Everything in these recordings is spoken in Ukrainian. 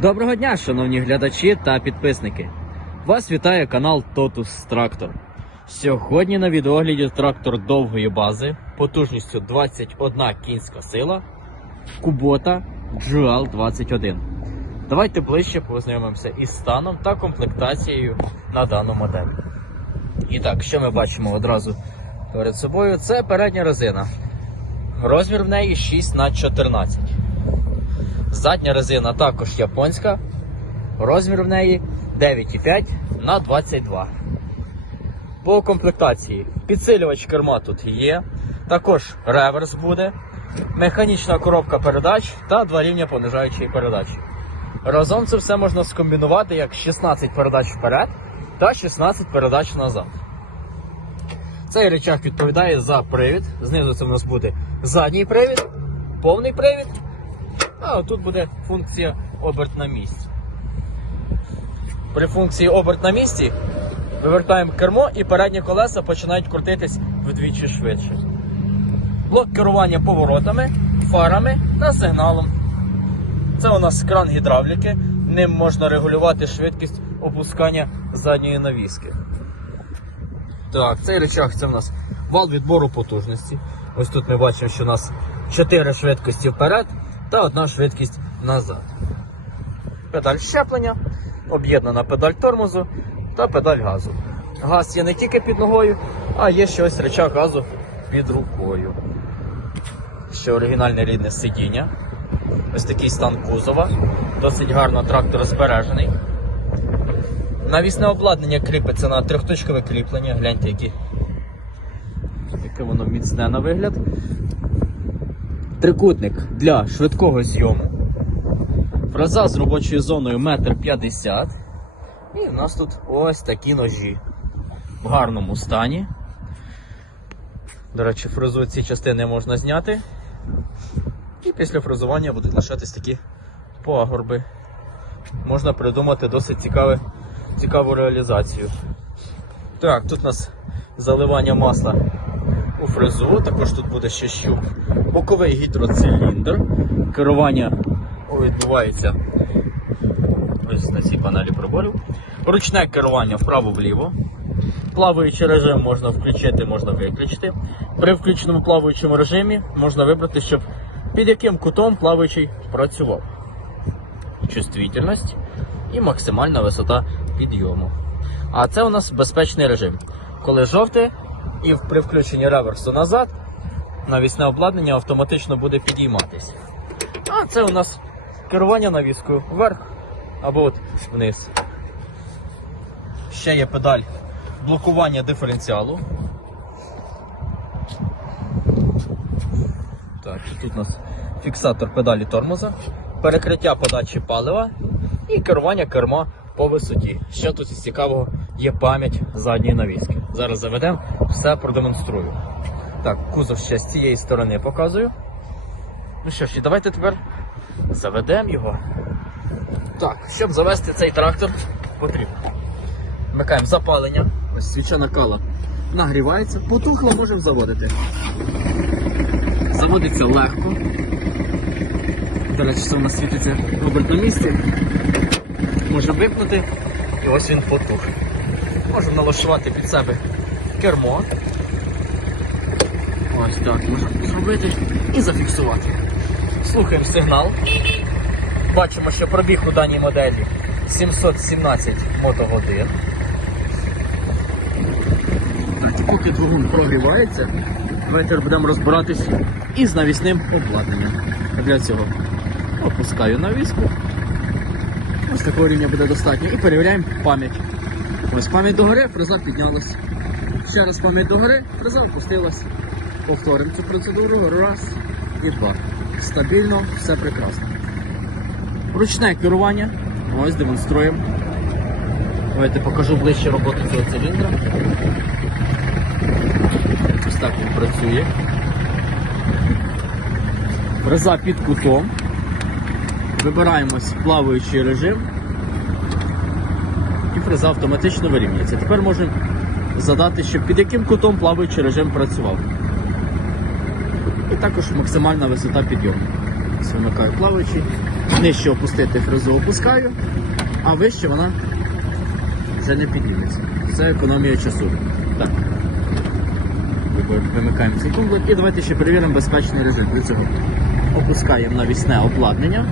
Доброго дня, шановні глядачі та підписники. Вас вітає канал Totus Tractor. Сьогодні на відеогляді трактор довгої бази потужністю 21 кінська сила Kubota GL21. Давайте ближче познайомимося із станом та комплектацією на дану модель. І так, що ми бачимо одразу перед собою? Це передня резина. Розмір в неї 6 х 14 Задня резина також японська. Розмір в неї 9,5 на 22. По комплектації підсилювач керма тут є. Також реверс буде, механічна коробка передач та два рівня понижаючої передачі. Разом це все можна скомбінувати як 16 передач вперед та 16 передач назад. Цей речах відповідає за привід. Знизу це в нас буде задній привід, повний привід. А тут буде функція оберт на місці. При функції оберт на місці вивертаємо кермо і передні колеса починають крутитись вдвічі швидше. Блок керування поворотами, фарами та сигналом. Це у нас кран гідравліки. Ним можна регулювати швидкість опускання задньої навіски. Так, цей речах це в нас вал відбору потужності. Ось тут ми бачимо, що у нас 4 швидкості вперед та одна швидкість назад. Педаль щеплення, об'єднана педаль тормозу та педаль газу. Газ є не тільки під ногою, а є ще ось речах газу під рукою. Ще оригінальне рідне сидіння. Ось такий стан кузова. Досить гарно трактор збережений. Навісне обладнання кріпиться на трьохточкове кріплення. Гляньте, яке воно міцне на вигляд. Трикутник для швидкого зйому. Фреза з робочою зоною 1,50 м. І в нас тут ось такі ножі. В гарному стані. До речі, фрезу ці частини можна зняти. І після фрезування будуть лишатись такі пагорби. Можна придумати досить цікаве, цікаву реалізацію. Так, тут у нас заливання масла фрезу, також тут буде ще щуп. Боковий гідроциліндр. Керування відбувається ось на цій панелі приборів. Ручне керування вправо-вліво. Плаваючий режим можна включити, можна виключити. При включеному плаваючому режимі можна вибрати, щоб під яким кутом плаваючий працював. Чувствительність і максимальна висота підйому. А це у нас безпечний режим. Коли жовте і при включенні реверсу назад, навісне обладнання автоматично буде підійматись. А це у нас керування навіскою вверх або от вниз. Ще є педаль блокування диференціалу. Так, тут у нас фіксатор педалі тормоза, перекриття подачі палива і керування керма по висоті. Що тут із цікавого є пам'ять задньої навіски. Зараз заведемо, все продемонструю. Так, кузов ще з цієї сторони показую. Ну що ж, і давайте тепер заведемо його. Так, щоб завести цей трактор, потрібно. Вмикаємо запалення. Ось свіча накала нагрівається, потухло можемо заводити. Заводиться легко. До речі, це у нас світиться оберт на місці. Можемо вимкнути і ось він потух. Можемо налаштувати під себе кермо. Ось так можемо зробити і зафіксувати. Слухаємо сигнал. Бачимо, що пробіг у даній моделі 717 мотогодин. Поки двигун прогрівається, давайте будемо розбиратись із навісним обладнанням. Для цього опускаю навіску. Ось такого рівня буде достатньо. І перевіряємо пам'ять. Ось пам'ять догори, фреза піднялась. Ще раз пам'ять догори, фреза опустилась. Повторимо цю процедуру. Раз і два. Стабільно, все прекрасно. Ручне керування. Ось демонструємо. Давайте покажу ближче роботу цього циліндра. Ось так він працює. Фреза під кутом. Вибираємось плаваючий режим. Фреза автоматично вирівнюється. Тепер можемо задати, щоб під яким кутом плаваючий режим працював. І також максимальна висота підйому. Вимикаю плаваючий. Нижче опустити фрезу опускаю, а вище вона вже не підніметься. Це економія часу. Так. Вимикаємо цей комплект і давайте ще перевіримо безпечний режим. Для цього опускаємо навісне обладнання.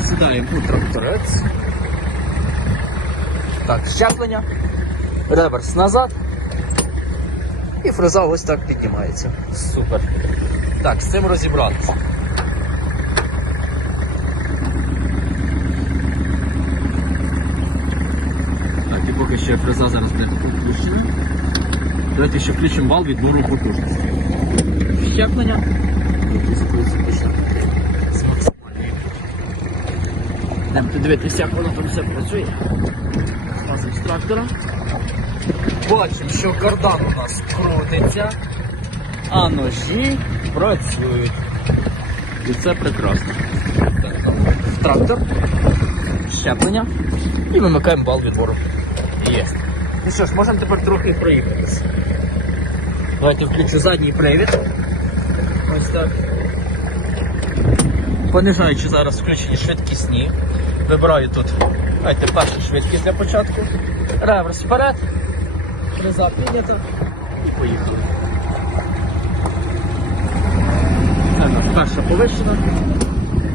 Сідаємо у тракторець. Так, щеплення. Реверс назад. І фреза ось так піднімається. Супер. Так, з цим розібралися. Так, і поки ще фреза зараз буде включена. Давайте ще включимо вал відбору потужності. Щеплення. З максимальної. Йдемо подивитися, як воно там все працює. Трактора. Бачимо, що кардан у нас крутиться, а ножі працюють. І це прекрасно. Трактор, щеплення і вимикаємо бал відбору. Є. Ну що ж, можемо тепер трохи проїхатися. Давайте включу задній привід. Ось так. Понижаючи зараз включені швидкісні. Вибираю тут. Давайте першу швидкість для початку. Реверс вперед. Фреза піднята і поїхали. Це наша перша повищена.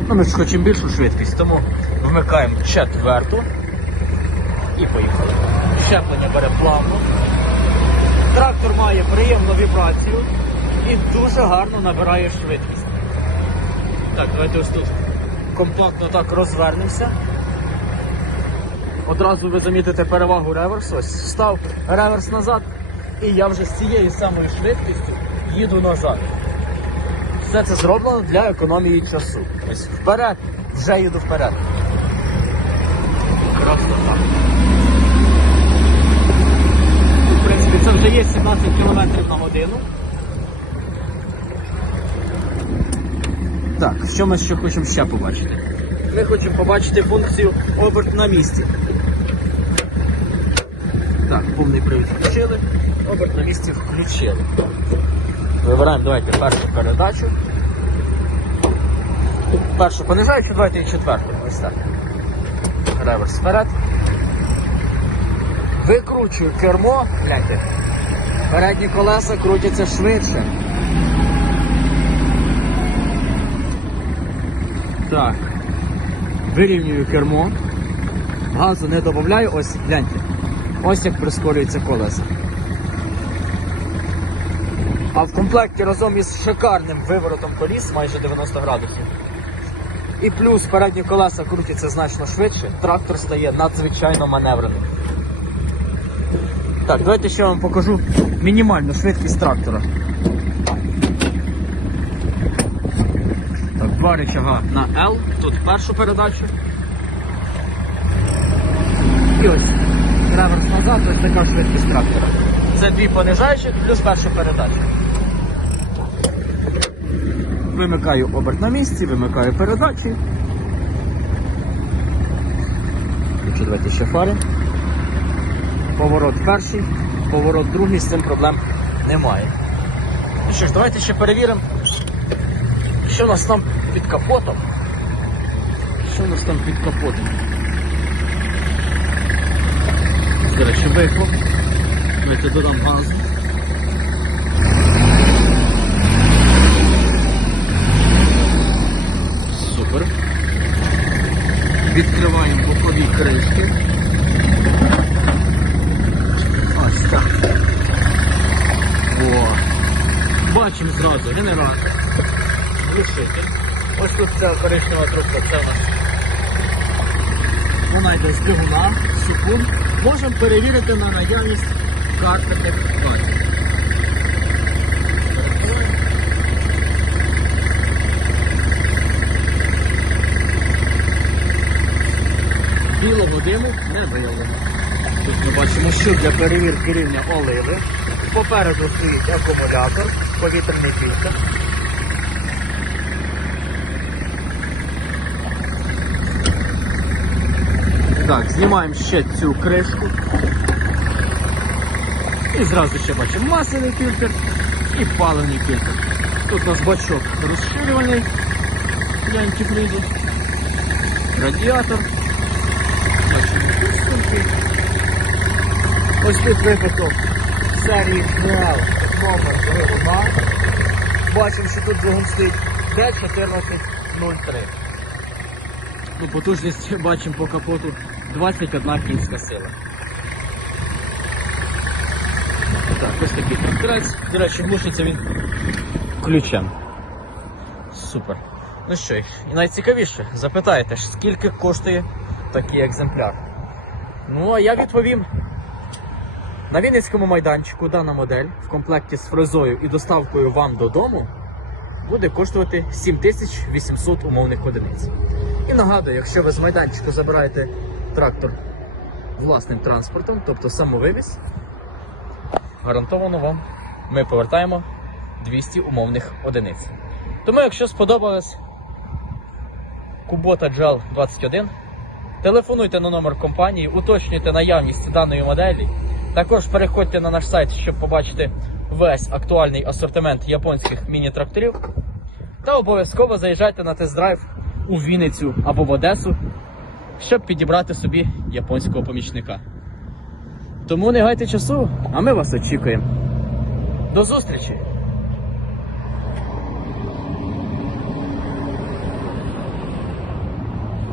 Ну, ми ж хочемо більшу швидкість, тому вмикаємо четверту і поїхали. Щеплення бере плавно. Трактор має приємну вібрацію і дуже гарно набирає швидкість. Так, давайте ось тут компактно так розвернемося. Одразу ви замітите перевагу реверсу. Ось став реверс назад, і я вже з цією самою швидкістю їду назад. Все це зроблено для економії часу. Ось вперед, вже їду вперед. Просто так. В принципі, це вже є 17 км на годину. Так, що ми ще хочемо ще побачити? Ми хочемо побачити функцію оберт на місці. Повний привід включили, оберт на місці включили. Вибираємо, давайте першу передачу. Першу понижаючу, давайте і четверту. Ось так. Реверс вперед. Викручую кермо, гляньте. Передні колеса крутяться швидше. Так. Вирівнюю кермо. Газу не додаю, ось гляньте. Ось як прискорюється колеса. А в комплекті разом із шикарним виворотом коліс майже 90 градусів. І плюс передні колеса крутяться значно швидше, трактор стає надзвичайно маневреним. Так, давайте ще вам покажу мінімальну швидкість трактора. Так, два рычага на L, тут першу передачу. І ось реверс назад, ось така швидкість трактора. Це дві понижаючих плюс першу передачу. Вимикаю оберт на місці, вимикаю передачі. Включу давайте ще фари. Поворот перший, поворот другий, з цим проблем немає. Ну що ж, давайте ще перевіримо, що у нас там під капотом. Що у нас там під капотом? Речі, вихлоп. Давайте додам. Супер. Відкриваємо бокові кришки. Ось так. О. Бачимо зразу генератор. Глушитель. Ось тут ця коричнева трубка, це в нас. Вона йде з двигуна, секунд. Можемо перевірити на наявність картерних бачень. Білого диму не виявлено. Тут ми бачимо, що для перевірки рівня оливи. Попереду стоїть акумулятор, повітряний фільтр. Так, знімаємо ще цю кришку. І зразу ще бачимо масляний фільтр і паливний фільтр. Тут у нас бачок розширюваний. гляньте, прийде. Радіатор. Ось тут випадок серії ГЛ номер двигуна. Бачимо, що тут двигун стоїть D1403. Ну, потужність бачимо по капоту 21 кінська сила. Так, ось такий тракторець. До речі, глушиться він ключем. Супер. Ну що, і найцікавіше, запитаєте скільки коштує такий екземпляр? Ну, а я відповім. На Вінницькому майданчику дана модель в комплекті з фрезою і доставкою вам додому буде коштувати 7800 умовних одиниць. І нагадую, якщо ви з майданчику забираєте трактор власним транспортом, тобто самовивіз, гарантовано вам ми повертаємо 200 умовних одиниць. Тому, якщо сподобалось Kubota GL 21, телефонуйте на номер компанії, уточнюйте наявність даної моделі. Також переходьте на наш сайт, щоб побачити весь актуальний асортимент японських міні-тракторів. Та обов'язково заїжджайте на тест-драйв у Вінницю або в Одесу, щоб підібрати собі японського помічника. Тому не гайте часу, а ми вас очікуємо. До зустрічі!